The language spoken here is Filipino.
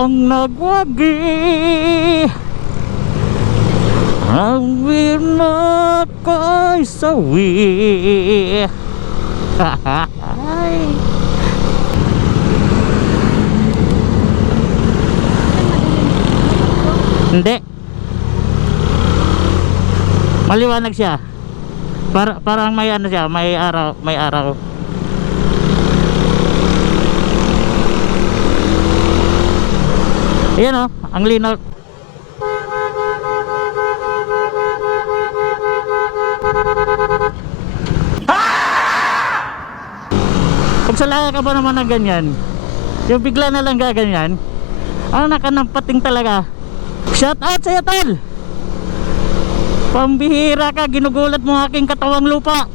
ang nagwagi, ang winakay sawi. Hindi, maliwanag siya. Parang may ano siya, may araw, may araw. Ayan o, ang linaw. Pag salaya ka ba naman ng ganyan, yung bigla na lang gaganyan, ang nakanampating talaga. Shout out sa'yo, tol. Pambihira ka, ginugulat mo aking katawang lupa.